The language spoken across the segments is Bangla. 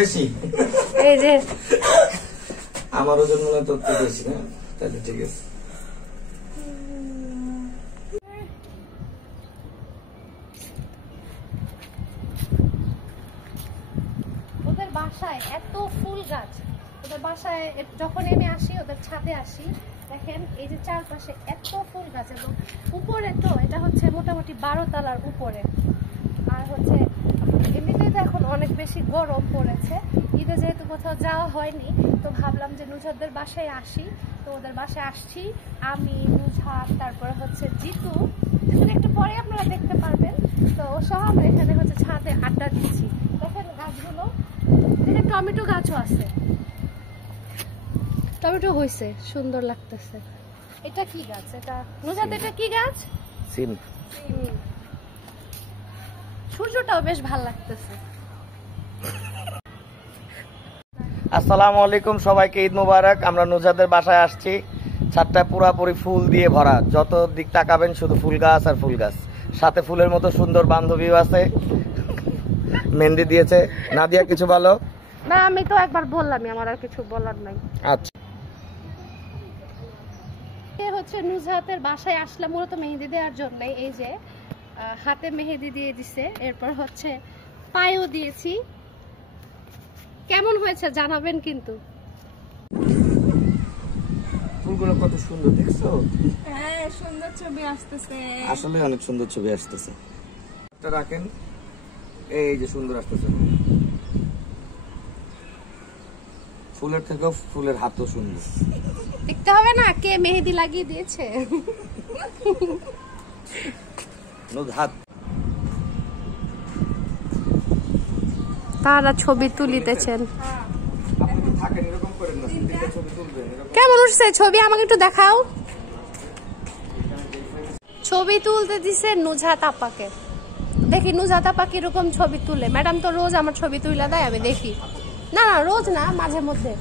বেশি আমার ওজন মনে হয় তোর থেকে বেশি না, তাহলে ঠিক আছে। ওদের বাসায় এত ফুল গাছ, ওদের বাসায় যখন আমি আসি ওদের ছাদে আসি, দেখেন এই যে চারপাশে এত ফুল গাছ, এবং উপরে তো এটা হচ্ছে মোটামুটি 12 তলার উপরে। আর হচ্ছে এমনিতেই তো এখন অনেক বেশি গরম পড়েছে, ঈদে যেহেতু কোথাও যাওয়া হয়নি তো ভাবলাম যে নুজহাতদের বাসায় আসি। তো ওদের বাসায় আসছি আমি, নুজহাত, তারপরে হচ্ছে জিতু একটু পরে আপনারা দেখতে পারবেন। তো ও সহ আমরা এখানে হচ্ছে ছাদে আড্ডা দিচ্ছি। দেখেন গাছগুলো, এখানে টমেটো গাছও আছে, টমেটো হয়েছে, সুন্দর লাগতেছে। এটা কি গাছ? এটা নুজহাত, এটা কি গাছ? সিম। সূর্যটাও বেশ ভালো লাগতেছে। আসসালামু আলাইকুম, সবাইকে ঈদ মোবারক। আমরা নুজহাতের বাসায় আসছি, ছাদটা পুরাপুরি ফুল দিয়ে ভরা, যত দিক তাকাবেন শুধু ফুল গাছ আর ফুল গাছ, সাথে ফুলের মতো সুন্দর বান্ধবীও আছে, মেহেন্দি দিয়েছে। নাদিয়া কিছু বলো? না, আমি তো একবার বললামই, আমার আর কিছু বলার নাই। আচ্ছা, হচ্ছে নুজহাতের বাসায় আসলাম মূলত মেহেদি দেওয়ার জন্য। এই যে হাতে মেহেদি দিয়ে দিছে, এরপর হচ্ছে পায়েও দিয়েছি। কেমন হয়েছে জানাবেন কিন্তু। ফুলগুলো কত সুন্দর দেখছো? হ্যাঁ, সুন্দর ছবি আসতেছে, আসলে অনেক সুন্দর ছবি আসতেছে। একটা রাখেন, এই যে সুন্দর আসতেছে, ফুলের থেকেও ফুলের হাতও সুন্দর। দেখতে হবে না কে মেহেদি লাগিয়ে দিয়েছে। নুজহাত তারা ছবি তুলিতেছেন। কেমন উঠছে ছবি? আমাকে একটু দেখাও। ছবি তুলতে দিছে নুজহাত আপাকে, দেখি নুজহাত আপা কিরকম ছবি তুলে। ম্যাডাম তো রোজ আমার ছবি তুলে দেয়, আমি দেখি। না না, রোজ না, মাঝে মধ্যে।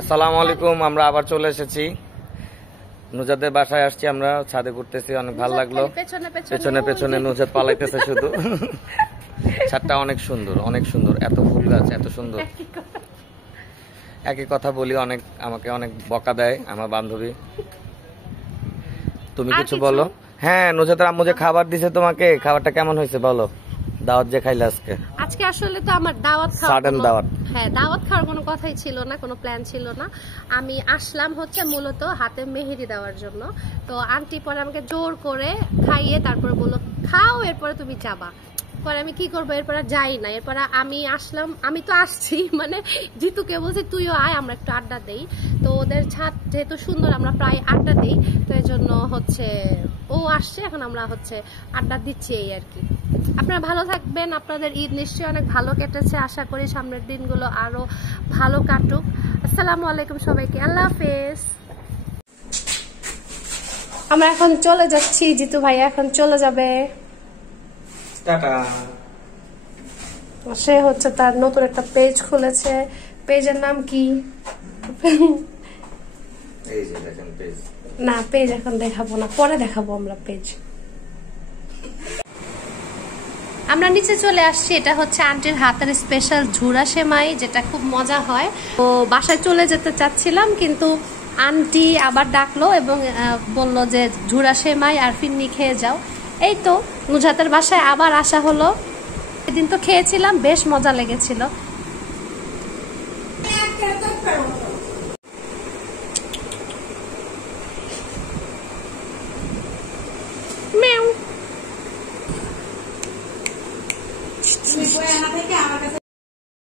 আসসালামু আলাইকুম, আমরা আবার চলে এসেছি নুজহাতের বাসায় আসছি। আমরা ছাদে ঘুরতেছি, অনেক ভালো লাগলো। পেছনে পেছনে নুজহাত পালাইতেছে শুধু। ছাদটা অনেক সুন্দর, অনেক সুন্দর, এত ফুল গাছ, এত সুন্দর। একই কথা বলি, অনেক আমাকে অনেক বকা দেয় আমার বান্ধবী। তুমি কিছু বলো। হ্যাঁ, নুজহাতের আম্মু যে খাবার দিছে তোমাকে, খাবারটা কেমন হয়েছে বলো? দাওয়াত যে খাইলে আজকে আসলে তো আমার দাওয়াত খাওয়ার কোনো কথাই ছিল না, কোনো প্ল্যান ছিল না। আমি আসলাম হচ্ছে মূলত হাতে মেহেদি দেওয়ার জন্য। তো আন্টি পরে আমাকে জোর করে খাইয়ে তারপরে বললো খাও, এরপরে তুমি যাবা। পরে আমি কি করবো, এরপর যাই না। এরপর আমি আসলাম, আমি তো আসছি, মানে জিতুকে বলছি তুইও আয়, আমরা একটু আড্ডা দেই। তো ওদের ছাদ যেহেতু সুন্দর, আমরা প্রায় আড্ডা দিই, তো এই জন্য হচ্ছে ও আসছে, এখন আমরা হচ্ছে আড্ডা দিচ্ছি, এই আর কি। আপনারা ভালো থাকবেন, আপনাদের ঈদ নিশ্চয়ই অনেক ভালো কেটেছে, আশা করি সামনের দিনগুলো আরো ভালো কাটুক। আসসালামু আলাইকুম সবাইকে, আল্লাহ হাফেজ। আমরা এখন চলে যাচ্ছি, জিতু ভাইয়া এখন চলে যাবে। সে হচ্ছে তার নতুন একটা পেজ খুলেছে, পেজের নাম কি? না, পেজ এখন দেখাবো না, পরে দেখাবো আমরা পেজ। আমরা নিচে চলে আসছি, এটা হচ্ছে আন্টির হাতের স্পেশাল ঝুরা সেমাই, যেটা খুব মজা হয়। তো বাসায় চলে যেতে চাচ্ছিলাম, কিন্তু আন্টি আবার ডাকলো এবং বললো যে ঝুরা সেমাই আর ফিন্নি খেয়ে যাও। এই তো নুজহাতের বাসায় আবার আসা হলো। সেদিন তো খেয়েছিলাম, বেশ মজা লেগেছিল।